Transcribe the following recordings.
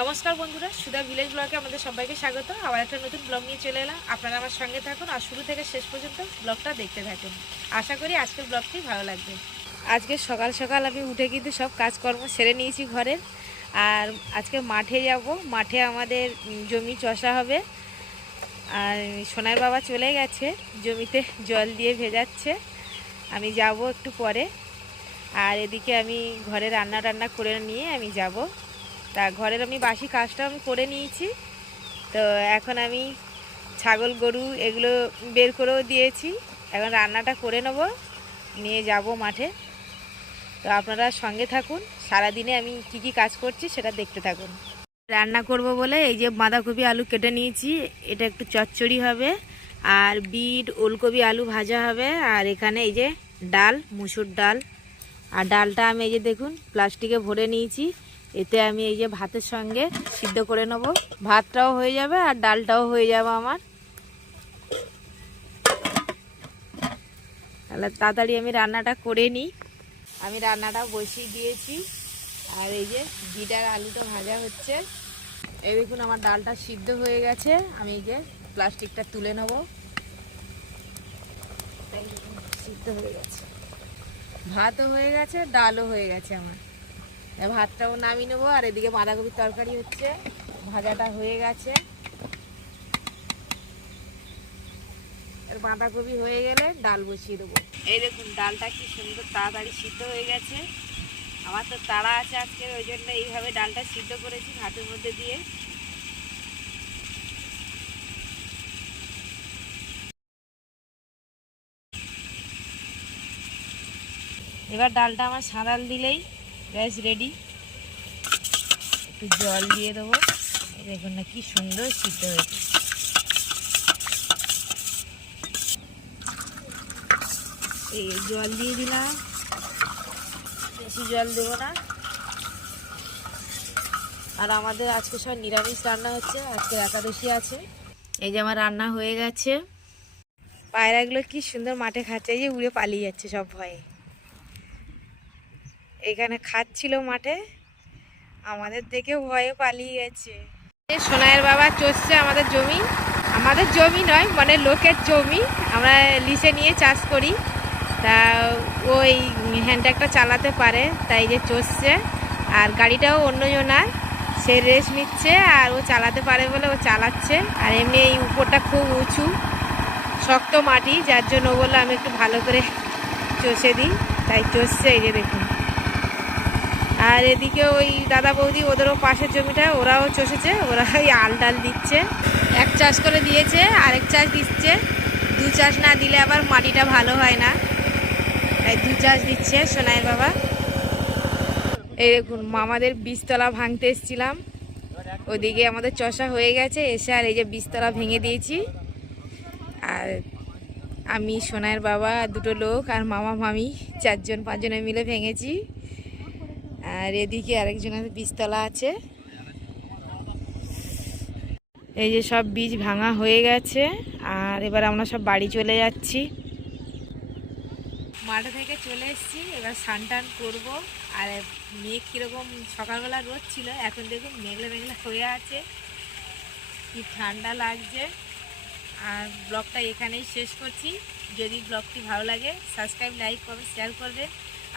নমস্কার বন্ধুরা, সুধা ভিলেজ ব্লগে আমাদের সবাইকে স্বাগত। আবার একটা নতুন ব্লগ নিয়ে চলে এলাম। আপনারা আমার সঙ্গে থাকুন আর শুরু থেকে শেষ পর্যন্ত ব্লগটা দেখতে থাকুন। আশা করি আজকের ব্লগটি ভালো লাগবে। আজকে সকাল সকাল আমি উঠে কিন্তু সব কাজকর্ম সেরে নিয়েছি ঘরের। আর আজকে মাঠে যাব। মাঠে আমাদের জমি চষা হবে। আর সোনার বাবা চলে গেছে। জমিতে জল দিয়ে ভেজাচ্ছে। আমি যাব একটু পরে। আর এদিকে আমি ঘরে রান্না টান্না করে নিয়ে আমি যাব। তা ঘরের আমি বাসি কাজটা আমি করে নিয়েছি। তো এখন আমি ছাগল, গরু এগুলো বের করেও দিয়েছি। এখন রান্নাটা করে নেব, নিয়ে যাব মাঠে। তো আপনারা সঙ্গে থাকুন, সারাদিনে আমি কি কি কাজ করছি সেটা দেখতে থাকুন। রান্না করব বলে এই যে বাঁধাকপি আলু কেটে নিয়েছি, এটা একটু চচ্চড়ি হবে। আর বিট, ওলকপি আলু ভাজা হবে। আর এখানে এই যে ডাল, মুসুর ডাল। আর ডালটা আমি এই যে দেখুন, প্লাস্টিকে ভরে নিয়েছি। এতে আমি এই যে ভাতের সঙ্গে সিদ্ধ করে নেব। ভাতটাও হয়ে যাবে আর ডালটাও হয়ে যাবে আমার। তাহলে তাড়াতাড়ি আমি রান্নাটা করে নিই। আমি রান্নাটা বসিয়ে দিয়েছি। আর এই যে বিট আর আলুটা ভাজা হচ্ছে। এই দেখুন আমার ডালটা সিদ্ধ হয়ে গেছে। আমি এই যে প্লাস্টিকটা তুলে নেব। সিদ্ধ হয়ে গেছে। ভাতও হয়ে গেছে, ডালও হয়ে গেছে আমার। ভাতটাও নামিয়ে নেব, আর এদিকে বাঁধাকপির তরকারি হচ্ছে। ভাজাটা হয়ে গেছে। বাঁধাকপি হয়ে গেলে ডাল বসিয়ে দেবো। এই দেখুন, ডালটা কি সুন্দর তাড়াতাড়ি সিদ্ধ হয়ে গেছে। আমার তো তাড়া আছে আজকে, ওই জন্য এইভাবে ডালটা সিদ্ধ করেছি ভাতের মধ্যে দিয়ে। এবার ডালটা আমার সাঁড়াল দিলেই ব্যাস রেডি একটু জল দিয়ে দেবো। দেখুন না, কি সুন্দর সিদ্ধ হয়েছে। এই জল দিয়ে দিলাম। বেশি জল দেবো না। আর আমাদের আজকে সব নিরামিষ রান্না হচ্ছে। আজকে একাদশী আছে। এই যে আমার রান্না হয়ে গেছে। পায়রাগুলো কি সুন্দর মাঠে খাচ্ছে, এই যে উড়ে পালিয়ে যাচ্ছে সব ভয়ে। এখানে খাচ্ছিল মাঠে। আমাদের দেখে ভয়ে পালিয়ে গেছে। এ সোনাইয়ের বাবা চষছে আমাদের জমি। আমাদের জমি নয় মানে লোকের জমি। আমরা লিসে নিয়ে চাষ করি। তা ওই হ্যান্ড চালাতে পারে, তাই যে চষছে। আর গাড়িটাও অন্যজনার। সে রেস্ট নিচ্ছে আর ও চালাতে পারে বলে ও চালাচ্ছে। আর এমনি এই উপরটা খুব উঁচু, শক্ত মাটি, যার জন্য বলল আমি একটু ভালো করে চষে দিই। তাই চষছে এই যে দেখুন। আর এদিকে ওই দাদা বৌদি, ওদেরও পাশের জমিটা, ওরাও চষেছে, ওরা ওই আল ডাল দিচ্ছে। এক চাষ করে দিয়েছে, আরেক চাষ দিচ্ছে। দু চাষ না দিলে আবার মাটিটা ভালো হয় না। তাই দু চাষ দিচ্ছে সোনাই বাবা। এই দেখুন, মামাদের বীজতলা ভাঙতে এসেছিলাম। ওদিকে আমাদের চষা হয়ে গেছে, এসে আর এই যে বীজতলা ভেঙে দিয়েছি। আর আমি, সোনাইয়ের বাবা, দুটো লোক আর মামা, মামি, চারজন, পাঁচজনে মিলে ভেঙেছি। আর এদিকে আরেকজনের বীজতলা আছে। এই যে সব বীজ ভাঙা হয়ে গেছে, আর এবার আমরা সব বাড়ি চলে যাচ্ছি। মাঠে থেকে চলে এসেছি, এবার স্নান টান করব। আর মেঘ কীরকম সকালবেলা রোদ ছিল, এখন দেখুন মেঘলা মেঘলা হয়ে আছে। কি ঠান্ডা লাগছে। আর ব্লগটা এখানেই শেষ করছি। যদি ব্লগটি ভালো লাগে, সাবস্ক্রাইব, লাইক করবেন শেয়ার করবেন।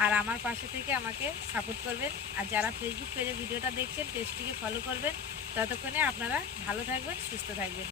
আর আমার পাশে থেকে আমাকে সাপোর্ট করবেন। আর যারা ফেসবুক পেজে ভিডিওটা দেখছেন পেজটিকে ফলো করবেন। ততক্ষণে আপনারা ভালো থাকবেন, সুস্থ থাকবেন।